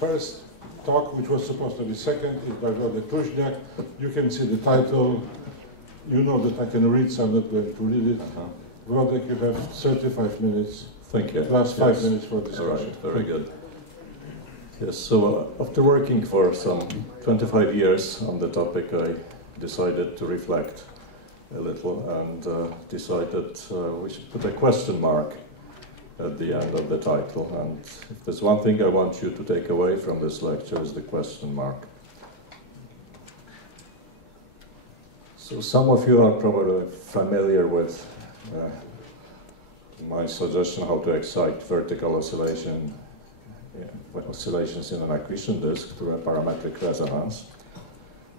first talk, which was supposed to be second, is by Wlodzimierz Kluzniak. You can see the title. You know that I can read, so I'm not going to read it. Wlodek, you have 35 minutes. Thank you. Plus 5 minutes for discussion. All right, very good. Yes, so after working for some 25 years on the topic, I decided to reflect a little and decided we should put a question mark at the end of the title. And if there's one thing I want you to take away from this lecture is the question mark. So some of you are probably familiar with my suggestion how to excite vertical oscillations in an accretion disk through a parametric resonance.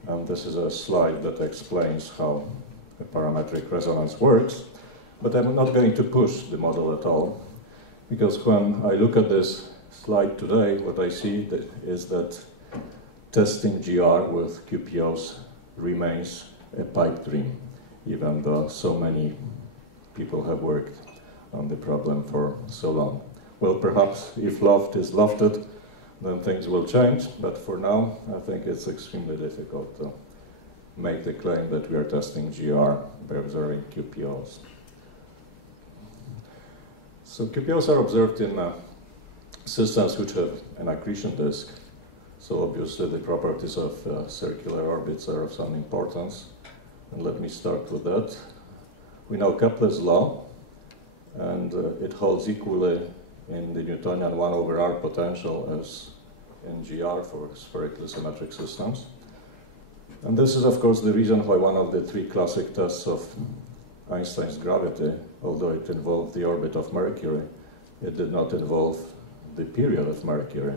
And this is a slide that explains how a parametric resonance works. But I'm not going to push the model at all, because when I look at this slide today, what I see is that testing GR with QPOs remains a pipe dream, even though so many people have worked on the problem for so long. Well, perhaps if loft is lofted, then things will change, but for now, I think it's extremely difficult to make the claim that we are testing GR by observing QPOs. So QPOs are observed in systems which have an accretion disk. So obviously the properties of circular orbits are of some importance. And let me start with that. We know Kepler's law, and it holds equally in the Newtonian 1/r potential as in GR for spherically symmetric systems. And this is, of course, the reason why one of the three classic tests of Einstein's gravity, although it involved the orbit of Mercury, it did not involve the period of Mercury,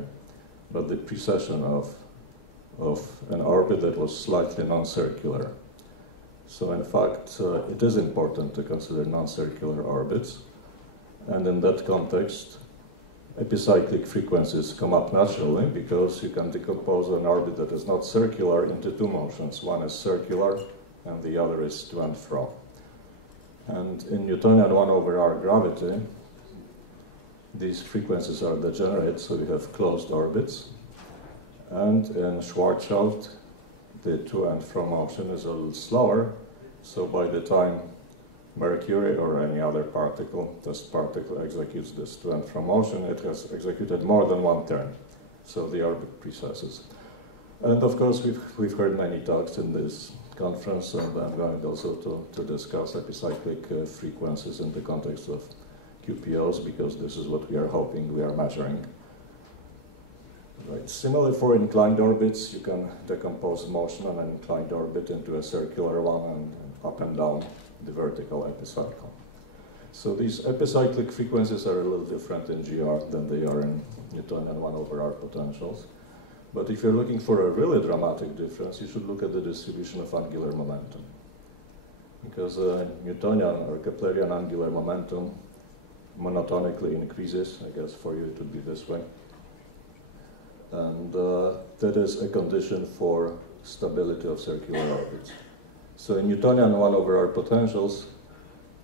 but the precession of an orbit that was slightly non-circular. So in fact, it is important to consider non-circular orbits. And in that context, epicyclic frequencies come up naturally because you can decompose an orbit that is not circular into two motions. One is circular and the other is to and fro. And in Newtonian 1/r gravity, these frequencies are degenerate, so we have closed orbits. And in Schwarzschild, the to and fro motion is a little slower, so by the time Mercury or any other particle, test particle, executes this to and fro motion, it has executed more than one turn, so the orbit precesses. And of course, we've heard many talks in this conference, and I'm going also to discuss epicyclic frequencies in the context of QPOs, because this is what we are hoping we are measuring. Right. Similarly, for inclined orbits, you can decompose motion on an inclined orbit into a circular one and up and down the vertical epicycle. So these epicyclic frequencies are a little different in GR than they are in Newtonian 1/r potentials. But if you're looking for a really dramatic difference, you should look at the distribution of angular momentum. Because Newtonian or Keplerian angular momentum monotonically increases. I guess for you it would be this way. And that is a condition for stability of circular orbits. So in Newtonian 1/r potentials,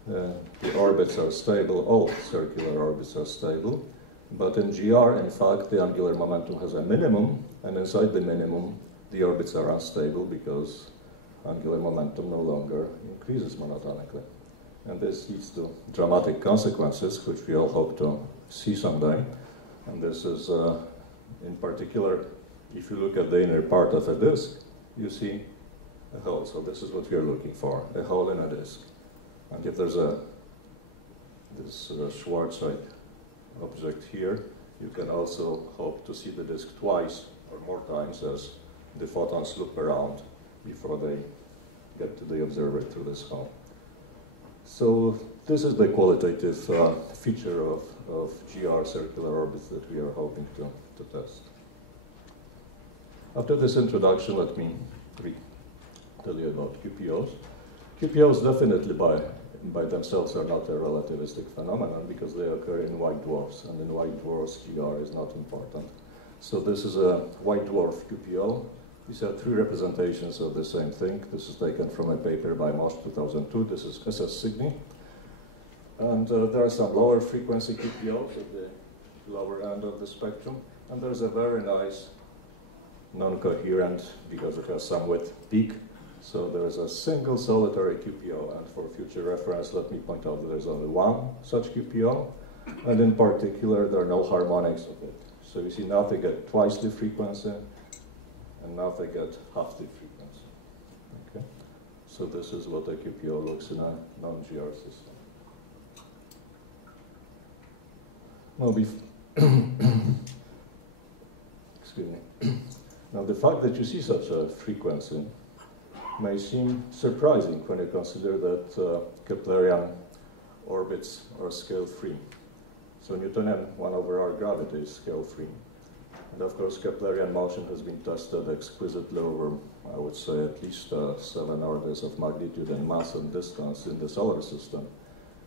the orbits are stable, all circular orbits are stable. But in GR, in fact, the angular momentum has a minimum, and inside the minimum, the orbits are unstable because angular momentum no longer increases monotonically. And this leads to dramatic consequences, which we all hope to see someday. And this is, in particular, if you look at the inner part of a disk, you see a hole. So this is what we are looking for, a hole in a disk. And if there's this Schwarzschild object here, you can also hope to see the disk twice or more times as the photons loop around before they get to the observer through this hole. So this is the qualitative feature of GR circular orbits that we are hoping to test. After this introduction, let me tell you about QPOs. QPOs definitely by themselves are not a relativistic phenomenon because they occur in white dwarfs, and in white dwarfs GR is not important. So this is a white dwarf QPO. These are three representations of the same thing. This is taken from a paper by Mosch 2002. This is SS Cygni. And there are some lower frequency QPOs at the lower end of the spectrum. And there's a very nice non-coherent, because it has some width, peak. So there is a single solitary QPO, and for future reference, let me point out that there's only one such QPO, and in particular, there are no harmonics of it. So you see now they get twice the frequency, and now they get half the frequency. Okay? So this is what a QPO looks in a non-GR system. Now, excuse me. Now, the fact that you see such a frequency may seem surprising when you consider that Keplerian orbits are scale-free. So Newtonian 1/r gravity is scale-free. And of course, Keplerian motion has been tested exquisitely over, I would say, at least 7 orders of magnitude and mass and distance in the solar system.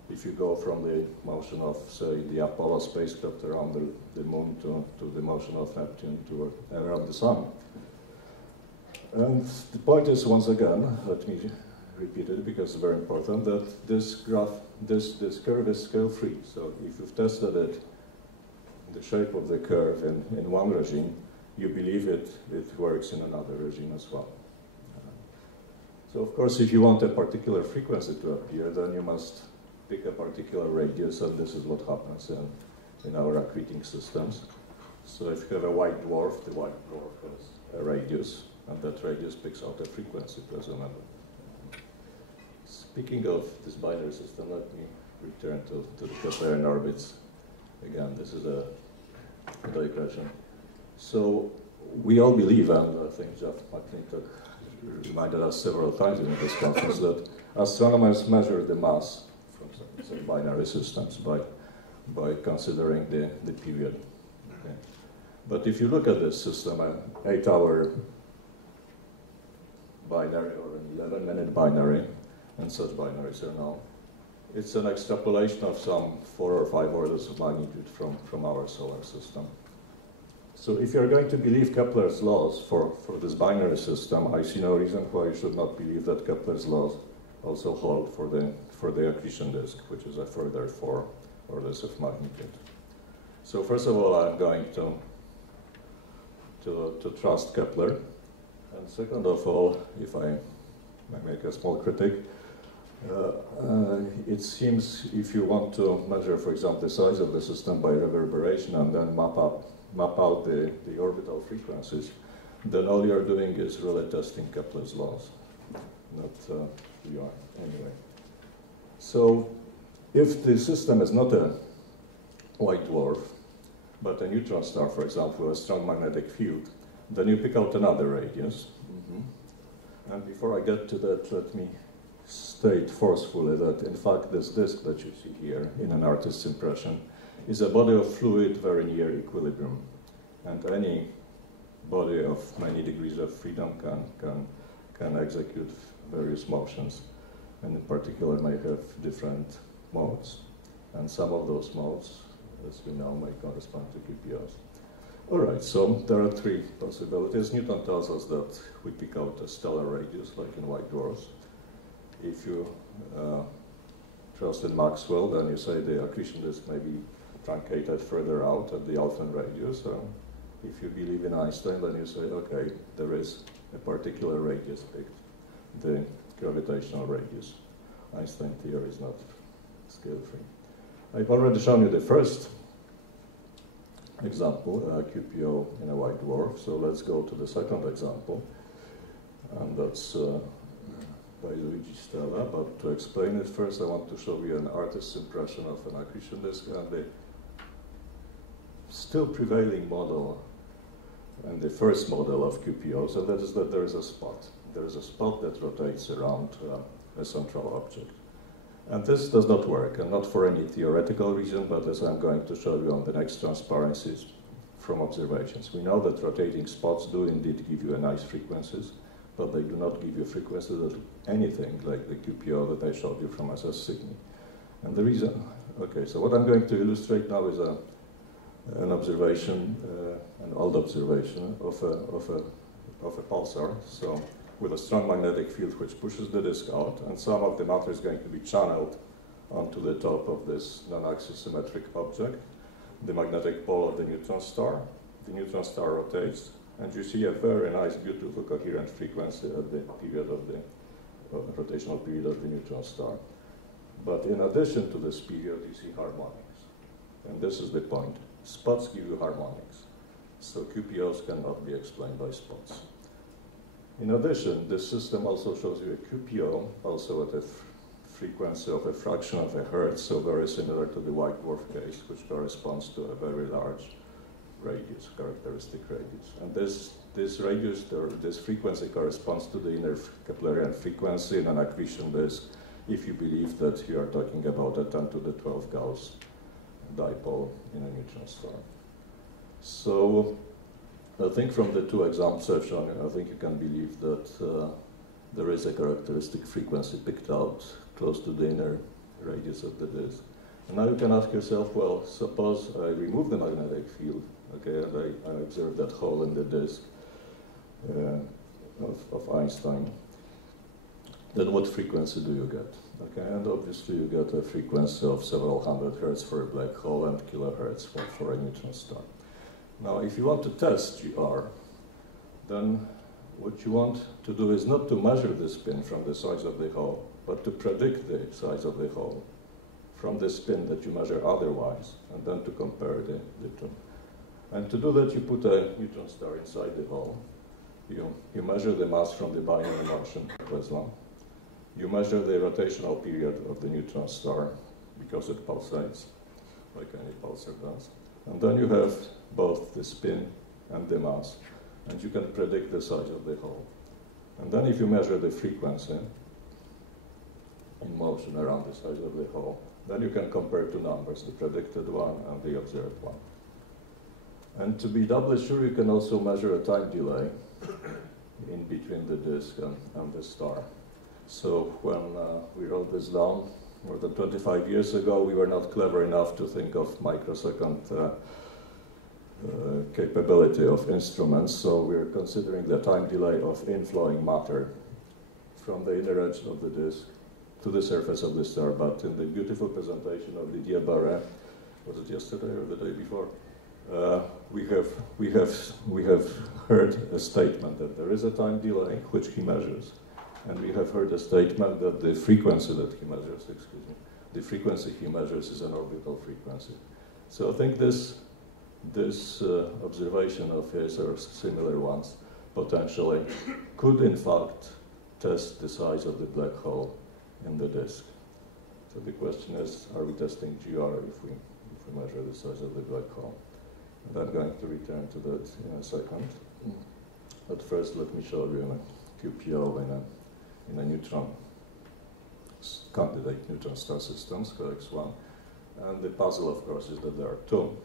If you go from the motion of, say, the Apollo spacecraft around the moon to the motion of Neptune to around the sun. And the point is, once again, let me repeat it because it's very important, that this graph, this curve is scale-free. So if you've tested it, the shape of the curve in one regime, you believe it works in another regime as well. So of course, if you want a particular frequency to appear, then you must pick a particular radius, and this is what happens in our accreting systems. So if you have a white dwarf, the white dwarf has a radius, and that radius picks out a frequency, presumably. Speaking of this binary system, let me return to the Keplerian orbits. Again, this is a digression. So we all believe, and I think Jeff McClintock reminded us several times in this conference, that astronomers measure the mass from some binary systems by considering the period. Okay. But if you look at this system, an 8-hour binary or an 11-minute binary, and such binaries are now, it's an extrapolation of some 4 or 5 orders of magnitude from our solar system. So if you're going to believe Kepler's laws for this binary system, I see no reason why you should not believe that Kepler's laws also hold for the accretion disk, which is a further 4 orders of magnitude. So first of all, I'm going to trust Kepler. And second of all, if I may make a small critic, it seems if you want to measure, for example, the size of the system by reverberation and then map out the orbital frequencies, then all you're doing is really testing Kepler's laws, not you are anyway. So if the system is not a white dwarf, but a neutron star, for example, with a strong magnetic field, then you pick out another radius. And before I get to that, let me state forcefully that, in fact, this disk that you see here in an artist's impression is a body of fluid very near equilibrium. And any body of many degrees of freedom can execute various motions, and in particular may have different modes. And some of those modes, as we know, may correspond to QPOs. All right, so there are 3 possibilities. Newton tells us that we pick out a stellar radius, like in white dwarfs. If you trust in Maxwell, then you say the accretion disk may be truncated further out at the Alphen radius. If you believe in Einstein, then you say, okay, there is a particular radius picked, the gravitational radius. Einstein theory is not scale-free. I've already shown you the first example, QPO in a white dwarf. So let's go to the second example, and that's by Luigi Stella. But to explain it first, I want to show you an artist's impression of an accretion disk and the still prevailing model and the first model of QPOs, and that is that there is a spot. There is a spot that rotates around a central object. And this does not work, and not for any theoretical reason, but as I'm going to show you on the next transparencies from observations. We know that rotating spots do indeed give you a nice frequencies, but they do not give you frequencies that anything like the QPO that I showed you from SS Cygni. And the reason, okay, so what I'm going to illustrate now is an observation, an old observation of a pulsar. So with a strong magnetic field which pushes the disk out, and some of the matter is going to be channeled onto the top of this non-axisymmetric object, the magnetic pole of the neutron star. the neutron star rotates, and you see a very nice, beautiful, coherent frequency at the period of the rotational period of the neutron star. But in addition to this period, you see harmonics. And this is the point. Spots give you harmonics. So QPOs cannot be explained by spots. In addition, this system also shows you a QPO, also at a frequency of a fraction of a hertz, so very similar to the white dwarf case, which corresponds to a very large radius, characteristic radius. And this radius, or this frequency, corresponds to the inner Keplerian frequency in an accretion disk, if you believe that you are talking about a 10 to the 12 Gauss dipole in a neutron star. So I think from the two examples I've shown you, I think you can believe that there is a characteristic frequency picked out close to the inner radius of the disk. And now you can ask yourself, well, suppose I remove the magnetic field, okay, and I observe that hole in the disk of Einstein. Then what frequency do you get? Okay, and obviously you get a frequency of several hundred hertz for a black hole and kilohertz for a neutron star. Now, if you want to test GR, then what you want to do is not to measure the spin from the size of the hole, but to predict the size of the hole from the spin that you measure otherwise, and then to compare the two. And to do that, you put a neutron star inside the hole. You measure the mass from the binary motion, Tesla. You measure the rotational period of the neutron star, because it pulsates, like any pulsar does. And then you have both the spin and the mass, and you can predict the size of the hole. And then if you measure the frequency in motion around the size of the hole, then you can compare two numbers, the predicted one and the observed one. And to be doubly sure, you can also measure a time delay in between the disk and the star. So when we wrote this down more than 25 years ago, we were not clever enough to think of microsecond capability of instruments, so we're considering the time delay of inflowing matter from the inner edge of the disk to the surface of the star. But in the beautiful presentation of Didier Barret, was it yesterday or the day before? We have heard a statement that there is a time delay which he measures, and we have heard a statement that the frequency that he measures, the frequency he measures is an orbital frequency. So I think this observation of his, or similar ones, potentially could in fact test the size of the black hole in the disk. So the question is, are we testing GR if we measure the size of the black hole? And I'm going to return to that in a second. But first, let me show you a QPO in a neutron candidate neutron star systems, COX-1. And the puzzle, of course, is that there are two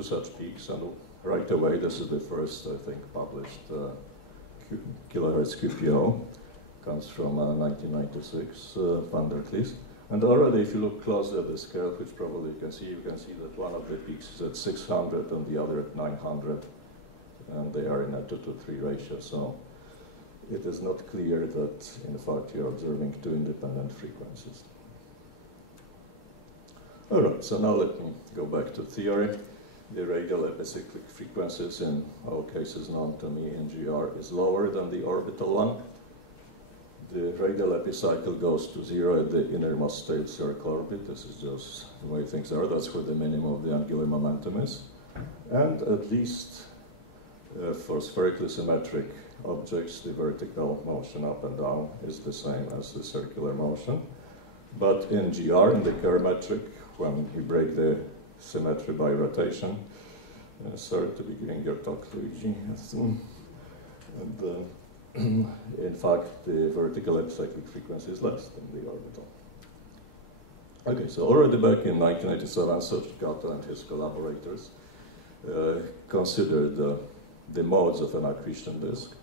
such peaks, and right away, this is the first, I think, published kilohertz QPO. Comes from 1996, Van der Klis. And already, if you look closely at the scale, which probably you can see that one of the peaks is at 600 and the other at 900, and they are in a 2-to-3 ratio. So it is not clear that, in fact, you're observing two independent frequencies. All right, so now let me go back to theory. The radial epicyclic frequencies in all cases known to me in GR is lower than the orbital one. The radial epicycle goes to 0 at the innermost state circle orbit. This is just the way things are. That's where the minimum of the angular momentum is. And at least for spherically symmetric objects, the vertical motion up and down is the same as the circular motion. But in GR, in the Kerr metric, when you break the symmetry by rotation, sorry to be giving your talk, Luigi. And, in fact, the vertical epicyclic frequency is less than the orbital. Okay, so already back in 1987, Sochikato and his collaborators considered the modes of an accretion disk.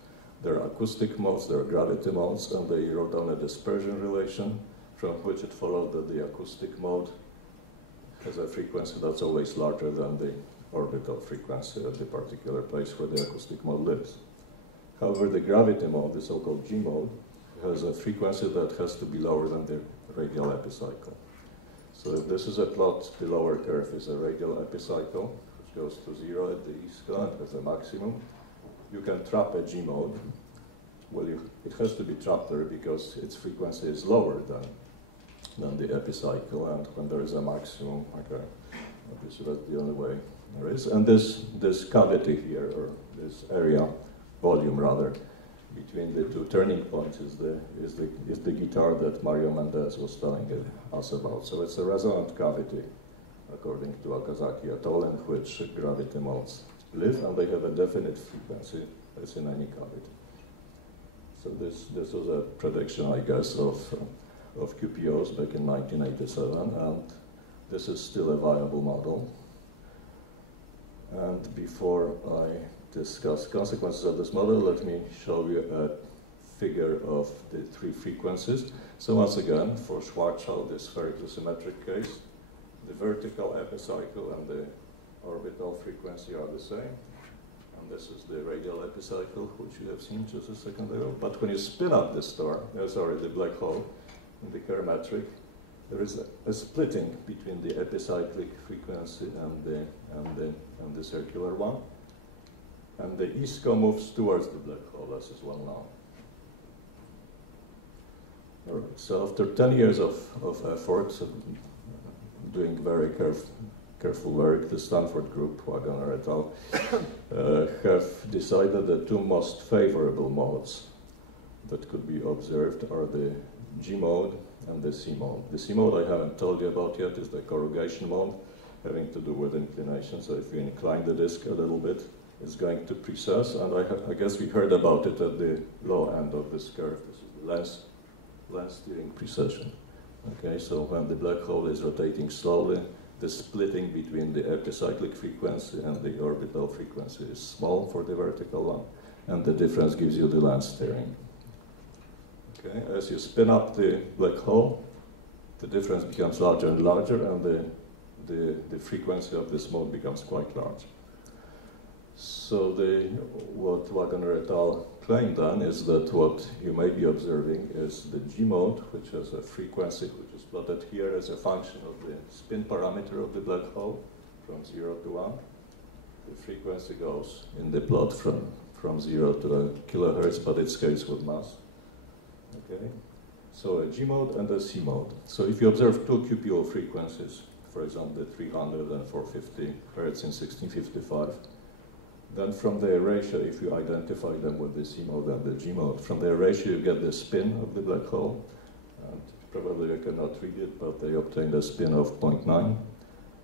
There are acoustic modes, there are gravity modes, and they wrote down a dispersion relation from which it followed that the acoustic mode has a frequency that's always larger than the orbital frequency at the particular place where the acoustic mode lives. However, the gravity mode, the so-called G mode, has a frequency that has to be lower than the radial epicycle. So if this is a plot, the lower curve is a radial epicycle, which which goes to 0 at the ISCO and has a maximum. You can trap a G mode. Well, it has to be trapped there because its frequency is lower than the epicycle, and when there is a maximum, okay, obviously that's the only way there is. And this cavity here, or this area, volume rather, between the two turning points is the guitar that Mario Mendez was telling us about. So it's a resonant cavity, according to Okazaki et al., in which gravity modes live, and they have a definite frequency as in any cavity. So this was a prediction, I guess, of QPOs back in 1987, and this is still a viable model. And before I discuss consequences of this model, let me show you a figure of the three frequencies. So once again, for Schwarzschild, this spherically symmetric case, the vertical epicycle and the orbital frequency are the same. And this is the radial epicycle, which you have seen just a second ago. But when you spin up the star, the black hole, in the Kerr metric, there is a splitting between the epicyclic frequency and the circular one. And the ISCO moves towards the black hole, as is well known. All right, so after 10 years of effort, doing very careful work, the Stanford group, Wagner et al., have decided the two most favorable modes that could be observed are the G mode and the C mode. The C mode I haven't told you about yet is the corrugation mode, having to do with inclination. So if you incline the disk a little bit, it's going to precess, and I guess we heard about it at the low end of this curve. This is the lens steering precession. Okay, so when the black hole is rotating slowly, the splitting between the epicyclic frequency and the orbital frequency is small for the vertical one, and the difference gives you the lens steering. Okay, as you spin up the black hole, the difference becomes larger and larger, and the frequency of this mode becomes quite large. So what Wagner et al. Claim then is that what you may be observing is the G mode, which has a frequency which is plotted here as a function of the spin parameter of the black hole from 0 to 1. The frequency goes in the plot from 0 to a kilohertz, but it scales with mass. Okay, so a G mode and a C mode. So if you observe two QPO frequencies, for example, the 300 and 450 hertz in 1655, then from their ratio, if you identify them with the C mode and the G mode, from their ratio you get the spin of the black hole. And probably you cannot read it, but they obtained a spin of 0.9.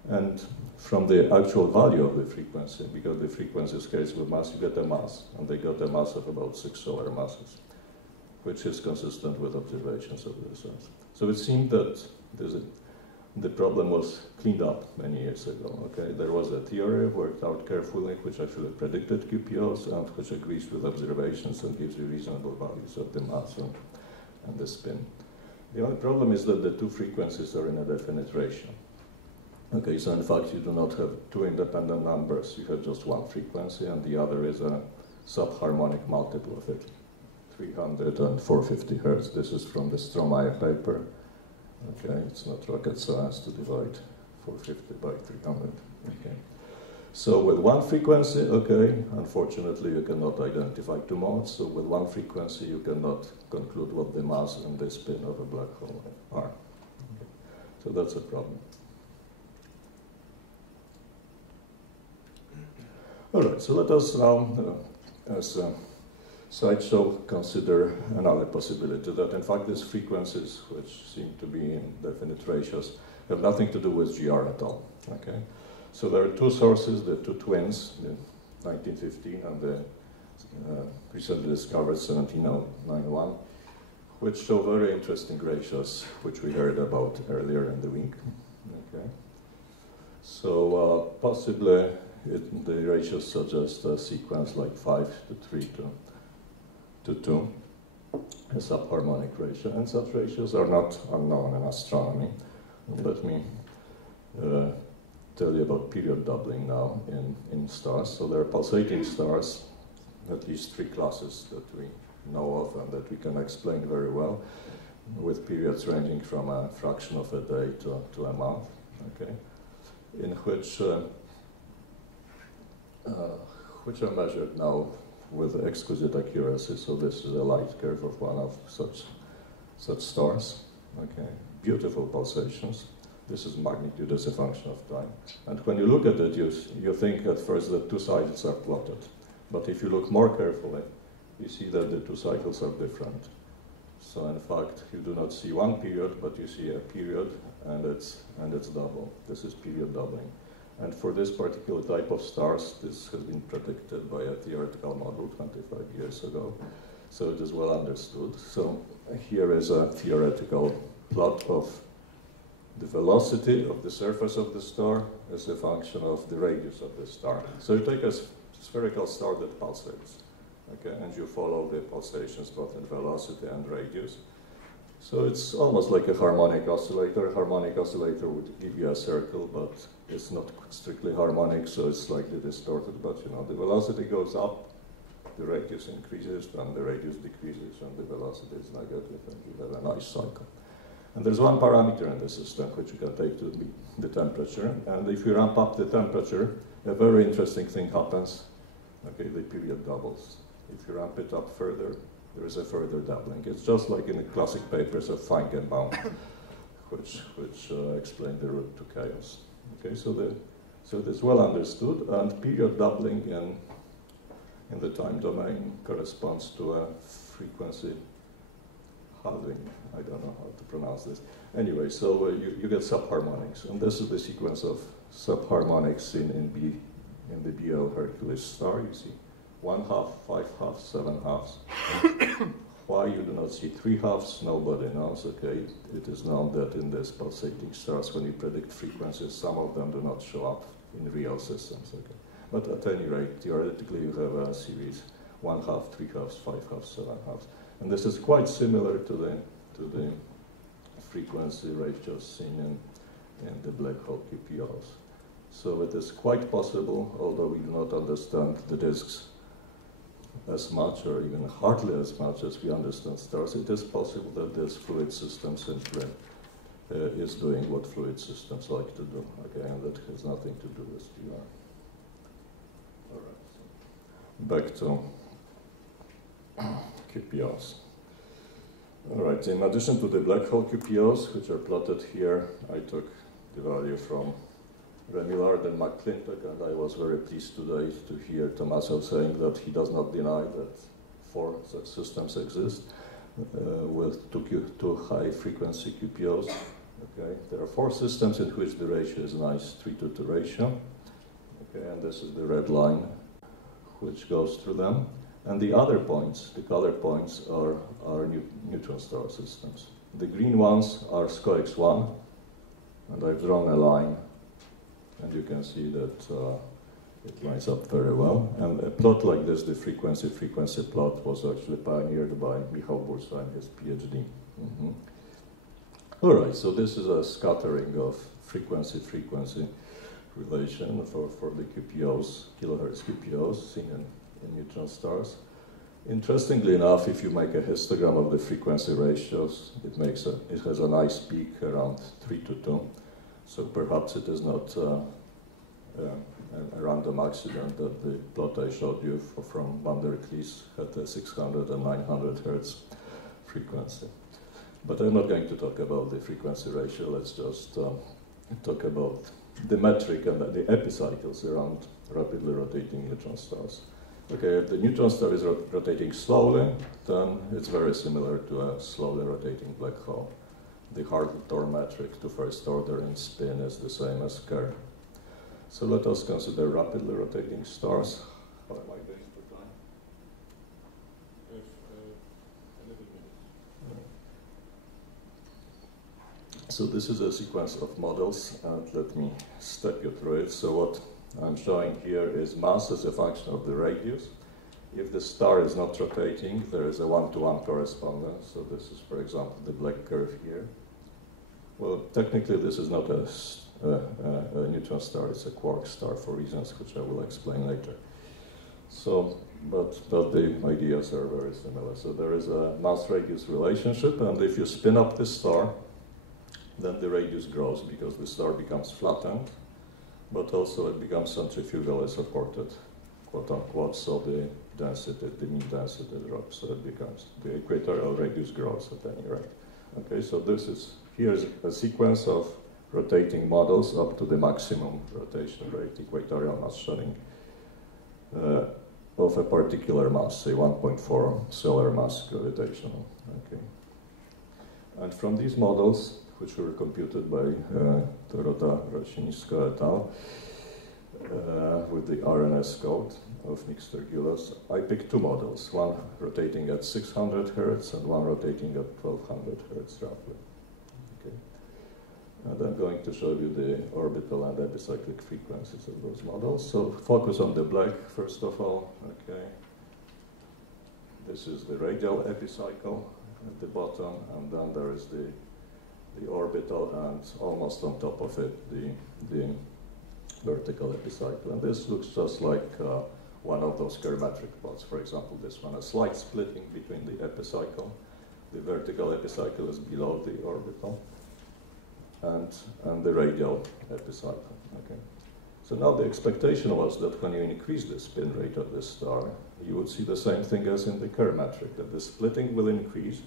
And from the actual value of the frequency, because the frequency scales with mass, you get a mass. And they got a mass of about 6 solar masses, which is consistent with observations of the results. So it seemed that the problem was cleaned up many years ago. Okay, there was a theory worked out carefully, which actually predicted QPOs and which agrees with observations and gives you reasonable values of the mass and the spin. The only problem is that the two frequencies are in a definite ratio. Okay, so in fact you do not have two independent numbers. You have just one frequency, and the other is a subharmonic multiple of it, 300 and 450 hertz. This is from the Stromeyer paper. Okay, it's not rocket science to divide 450 by 300. Okay, so with one frequency, okay, unfortunately you cannot identify two modes. So with one frequency you cannot conclude what the mass and the spin of a black hole are. Okay. So that's a problem. All right, so let us now, as a sideshow, consider another possibility, that in fact these frequencies, which seem to be in definite ratios, have nothing to do with GR at all. Okay, so there are two sources, the two twins, the 1915 and the recently discovered 1791, which show very interesting ratios, which we heard about earlier in the week. Okay, so possibly the ratios suggest a sequence like 5 to 3 to 2, a subharmonic ratio, and such ratios are not unknown in astronomy. Let me tell you about period doubling now in stars. So there are pulsating stars, at least 3 classes that we know of and that we can explain very well, with periods ranging from a fraction of a day to a month, okay, in which which are measured now with exquisite accuracy. So this is a light curve of one of such stars. Okay, beautiful pulsations. This is magnitude as a function of time. And when you look at it, you think at first that two cycles are plotted. But if you look more carefully, you see that the two cycles are different. So in fact, you do not see one period, but you see a period, and it's double. This is period doubling. And for this particular type of stars, this has been predicted by a theoretical model 25 years ago. So it is well understood. So here is a theoretical plot of the velocity of the surface of the star as a function of the radius of the star. So you take a spherical star that pulsates, okay, and you follow the pulsations both in velocity and radius. So it's almost like a harmonic oscillator. Harmonic oscillator would give you a circle, but it's not strictly harmonic, so it's slightly distorted. But you know, the velocity goes up, the radius increases, and the radius decreases, and the velocity is negative, and you have a nice cycle. And there's one parameter in the system which you can take to be the temperature. And if you ramp up the temperature, a very interesting thing happens. Okay, the period doubles. If you ramp it up further, there is a further doubling. It's just like in the classic papers of Feigenbaum, which explain the route to chaos. Okay, so it's well understood, and period doubling in the time domain corresponds to a frequency halving. I don't know how to pronounce this. Anyway, so you get subharmonics, and this is the sequence of subharmonics in the BL Hercules star. You see 1 half, 5 halves, 7 halves. Why you do not see 3 halves, nobody knows. Okay, it is known that in these pulsating stars, when you predict frequencies, some of them do not show up in real systems. Okay, but at any rate, theoretically, you have a series: 1 half, 3 halves, 5 halves, 7 halves, and this is quite similar to the frequency ratios seen in the black hole QPOs. So it is quite possible, although we do not understand the disks as much, or even hardly as much as we understand stars, it is possible that this fluid system simply is doing what fluid systems like to do, okay, and that has nothing to do with GR. All right, so back to QPOs. All right, in addition to the black hole QPOs, which are plotted here, I took the value from Remillard and McClintock, and I was very pleased today to hear Tommaso saying that he does not deny that 4 such systems exist with two high-frequency QPOs. Okay, there are 4 systems in which the ratio is a nice 3:2 ratio. Okay, and this is the red line which goes through them. And the other points, the colored points, are neutron star systems. The green ones are SCOX-1, and I've drawn a line. And you can see that it lines up very well. And a plot like this, the frequency plot, was actually pioneered by Michał Bursa in his PhD. Mm-hmm. All right, so this is a scattering of frequency relation for the QPOs, kilohertz QPOs seen in neutron stars. Interestingly enough, if you make a histogram of the frequency ratios, it has a nice peak around 3:2. So perhaps it is not a random accident that the plot I showed you from Van der Klis had a 600 and 900 hertz frequency. But I'm not going to talk about the frequency ratio. Let's just talk about the metric and the epicycles around rapidly rotating neutron stars. Okay, if the neutron star is rotating slowly, then it's very similar to a slowly rotating black hole. The Hartle-Tor metric to first order in spin is the same as Kerr. So let us consider rapidly rotating stars. How am I doing for time? 11 minutes. So this is a sequence of models, and let me step you through it. So what I'm showing here is mass as a function of the radius. If the star is not rotating, there is a 1-to-1 correspondence. So this is, for example, the black curve here. Well, technically, this is not a neutron star, it's a quark star for reasons which I will explain later. So, but the ideas are very similar. So there is a mass-radius relationship, and if you spin up the star, then the radius grows because the star becomes flattened, but also it becomes centrifugally supported quote unquote, so the density, the mean density drops, so it becomes, the equatorial radius grows at any rate. Okay, so here's a sequence of rotating models up to the maximum rotation rate, equatorial mass shedding of a particular mass, say 1.4 solar mass gravitational. Okay. And from these models, which were computed by Dorota Rosiniszko et al., with the RNS code of mixed circulars, I picked two models, one rotating at 600 Hertz and one rotating at 1200 Hertz roughly. Okay. And I'm going to show you the orbital and epicyclic frequencies of those models. So focus on the black first of all. Okay. This is the radial epicycle at the bottom, and then there is the orbital, and almost on top of it the vertical epicycle. And this looks just like one of those parametric plots. For example, this one, a slight splitting between the epicycle. The vertical epicycle is below the orbital, and the radial epicycle. Okay. So now the expectation was that when you increase the spin rate of this star, you would see the same thing as in the Kerr metric, that the splitting will increase.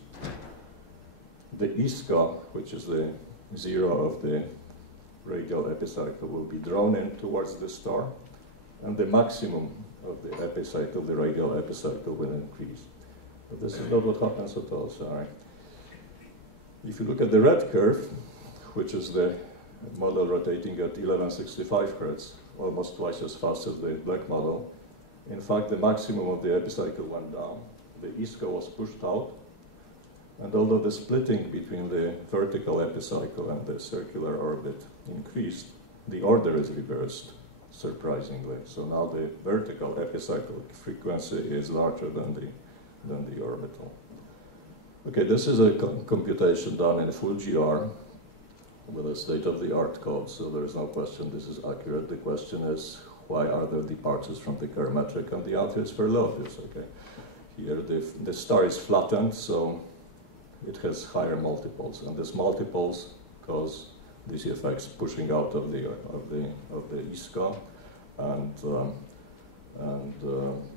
The ISCA, which is the zero of the radial epicycle, will be drawn in towards the star, and the maximum of the epicycle, the radial epicycle, will increase. But this is not what happens at all, sorry. If you look at the red curve, which is the model rotating at 1165 Hertz, almost twice as fast as the black model, in fact, the maximum of the epicycle went down. The ISCA was pushed out, and although the splitting between the vertical epicycle and the circular orbit increased, the order is reversed, surprisingly. So now the vertical epicycle frequency is larger than the orbital. Okay, this is a computation done in full GR with a state-of-the-art code, so there is no question this is accurate. The question is, why are there departures from the Kerr metric? And the answer is very obvious. Okay, here the star is flattened, so it has higher multiples, and these multiples cause these effects pushing out of the ISCA and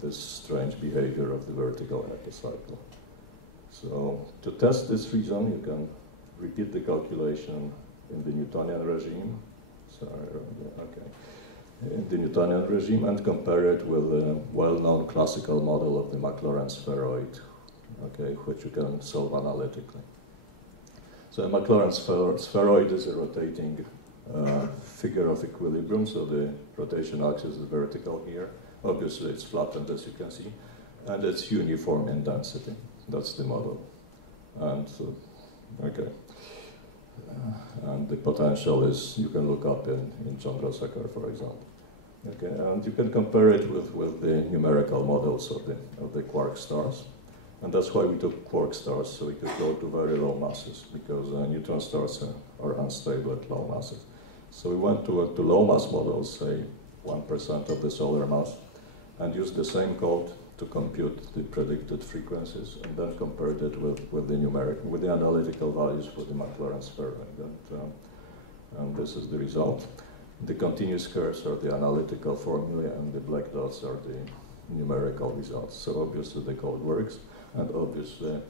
this strange behavior of the vertical epicycle. So to test this reason, you can repeat the calculation in the Newtonian regime. In the Newtonian regime, and compare it with a well-known classical model of the Maclaurin spheroid, okay, which you can solve analytically. So a Maclaurin spheroid is a rotating figure of equilibrium, so the rotation axis is vertical here. Obviously it's flattened, as you can see, and it's uniform in density. That's the model. And okay. And the potential is, you can look up in Chandrasekhar, for example. Okay, and you can compare it with the numerical models of the quark stars. And that's why we took quark stars, so we could go to very low masses, because neutron stars are unstable at low masses. So we went to low mass models, say 1% of the solar mass, and used the same code to compute the predicted frequencies, and then compared it with the analytical values for the Maclaurin spheroid. And this is the result. The continuous curves are the analytical formula, and the black dots are the numerical results. So obviously the code works, and obviously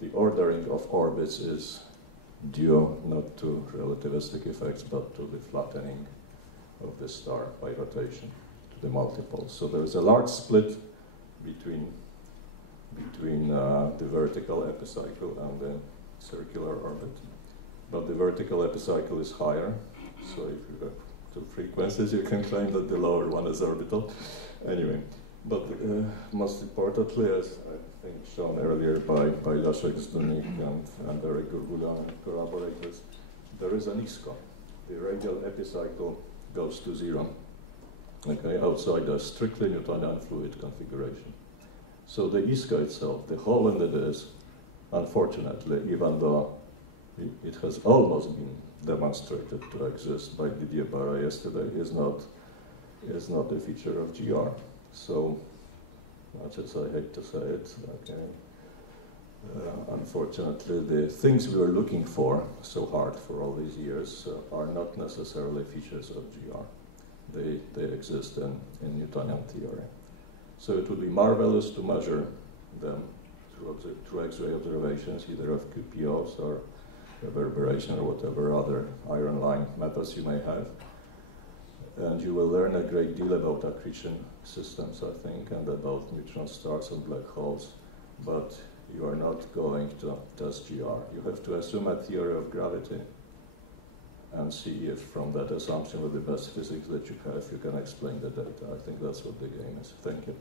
the ordering of orbits is due not to relativistic effects, but to the flattening of the star by rotation, to the multiples. So there is a large split between the vertical epicycle and the circular orbit. But the vertical epicycle is higher, so if you have two frequencies, you can claim that the lower one is orbital. Anyway, but most importantly, as I think shown earlier by Leszek Zdunik and Eric Gurgulian and collaborators, there is an ISCA. The radial epicycle goes to zero, okay, outside a strictly Newtonian fluid configuration. So the ISCA itself, the hole in the disk, unfortunately, even though it has almost been demonstrated to exist by Didier Barra yesterday, is not a feature of GR. So, much as I hate to say it, okay, unfortunately, the things we were looking for so hard for all these years are not necessarily features of GR. They exist in Newtonian theory. So it would be marvelous to measure them through X-ray observations, either of QPOs or reverberation or whatever other iron line methods you may have. And you will learn a great deal about accretion systems, I think, and about neutron stars and black holes, but you are not going to test GR. You have to assume a theory of gravity and see if from that assumption with the best physics that you have, you can explain the data. I think that's what the game is. Thank you.